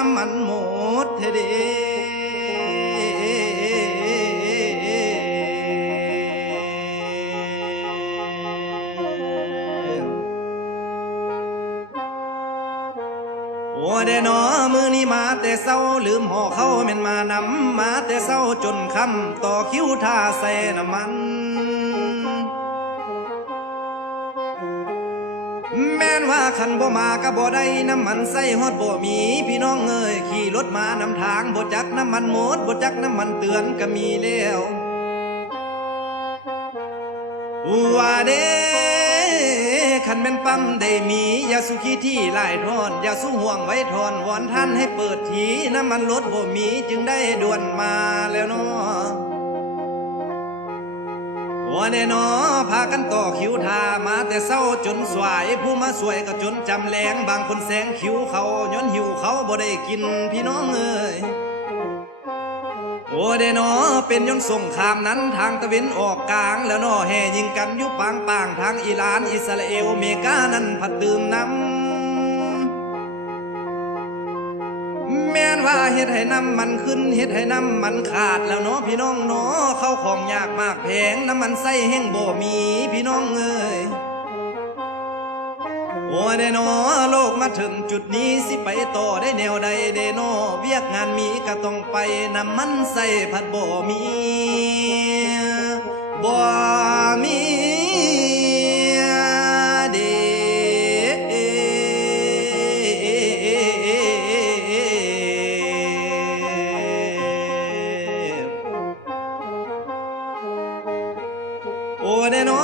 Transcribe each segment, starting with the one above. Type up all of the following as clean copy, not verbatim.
น้ำมันหมดเทเดโอ้เดนอมือนี้มาแต่เศร้าลืมห่อเข้าแม่นมานำมาแต่เศร้าจนค่ำต่อคิ้วท่าใส่น้ำมันแม่นว่าคันบ่มาก็บ่ได้น้ำมันใส่ฮอดบ่มีพี่น้องเอ้ยขี่รถมานำทางบ่จักน้ำมันหมดบ่จักน้ำมันเตือนก็มีแล้วว่าเด้คันแม่นปั๊มได้มีอย่าสุขีที่หลายทอนอย่าสู้ห่วงไว้ทอนวอนท่านให้เปิดทีน้ำมันรถบ่มีจึงได้ด่วนมาแล้วเนาะว่าแน่นอพากันต่อคิวทามาแต่เศร้าจนสวายผู้มาสวยก็จนจำแรงบางคนแสงคิวเขาย้อนหิวเขาบ่ได้กินพี่น้องเอ้ยโอ้เดนอเป็นย้อนสงครามนั้นทางตะเวนออกกลางแล้วนอแห่ยิงกันอยู่ปางทางอิหร่านอิสราเอลเมกานั้นผัดดื่มน้ำแม่นว่าเฮ็ดให้น้ำมันขึ้นเฮ็ดให้น้ำมันขาดแล้วเนาะพี่น้องเนาะเข้าของยากมากแพงน้ำมันใส่แห้งบ่มีพี่น้องเอ้ยโอ้เดนอโลกมาถึงจุดนี้สิไปต่อได้แนวใดเดนอเวียกงานมีก็ต้องไปน้ำมันใส่ผัดบ่มีบ่มีเดโอ้เดนอ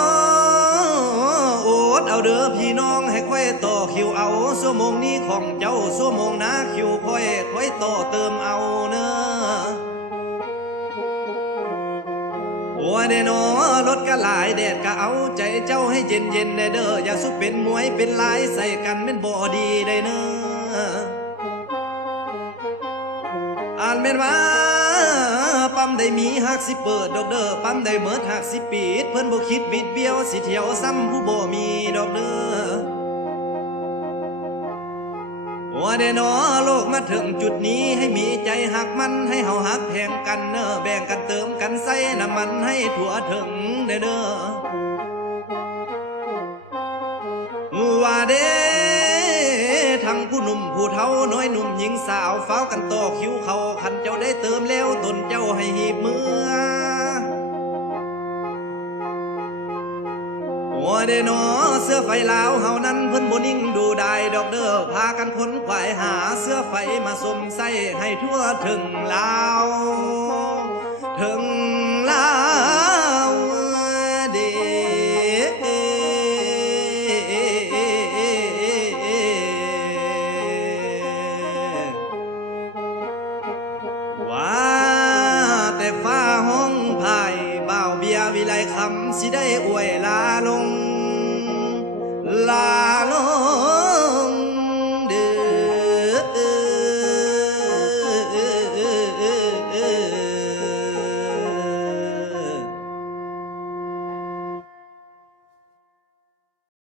โอดเอาเด้อพี่น้องให้ค่อยต่อคิวเอาชั่วโมงนี้ของเจ้าชั่วโมงหน้าคิวค่อยต่อเติมเอาเนอะโอ้เดนอรถก็หลายแดดก็เอาใจเจ้าให้เย็นเด้ออย่าสุกเป็นมวยเป็นลายใส่กันเป็นบ่ดีได้เนอะอ่านเป็นว่าปั๊มได้มีหักสิเปิดดอกเด้อปั๊มได้เมิดหักสิปิดเพิ่นบ่คิดบิดเบี้ยวสิเที่ยวซ้ำผู้บ่มีดอกเด้อว่าเดนอโลกมาถึงจุดนี้ให้มีใจหักมันให้เฮาหักแพงกันเนอแบ่งกันเติมกันใส่น้ำมันให้ทั่วถึงเด้อว่าเด้ทั้งผู้หนุ่มผู้เฒ่าน้อยหนุ่มหญิงสาวเฝ้ากันต่อคิวเขาคันเจ้าได้เติมแล้วตนเจ้าให้หีบมือโอ้เดนอเสื้อไฟลาวเฮานั้นเพิ่นบ่นิ่งดูได้ดอกเด้อพากันค้นควายหาเสื้อไฟมาสมใส่ให้ทั่วถึงลาวถึง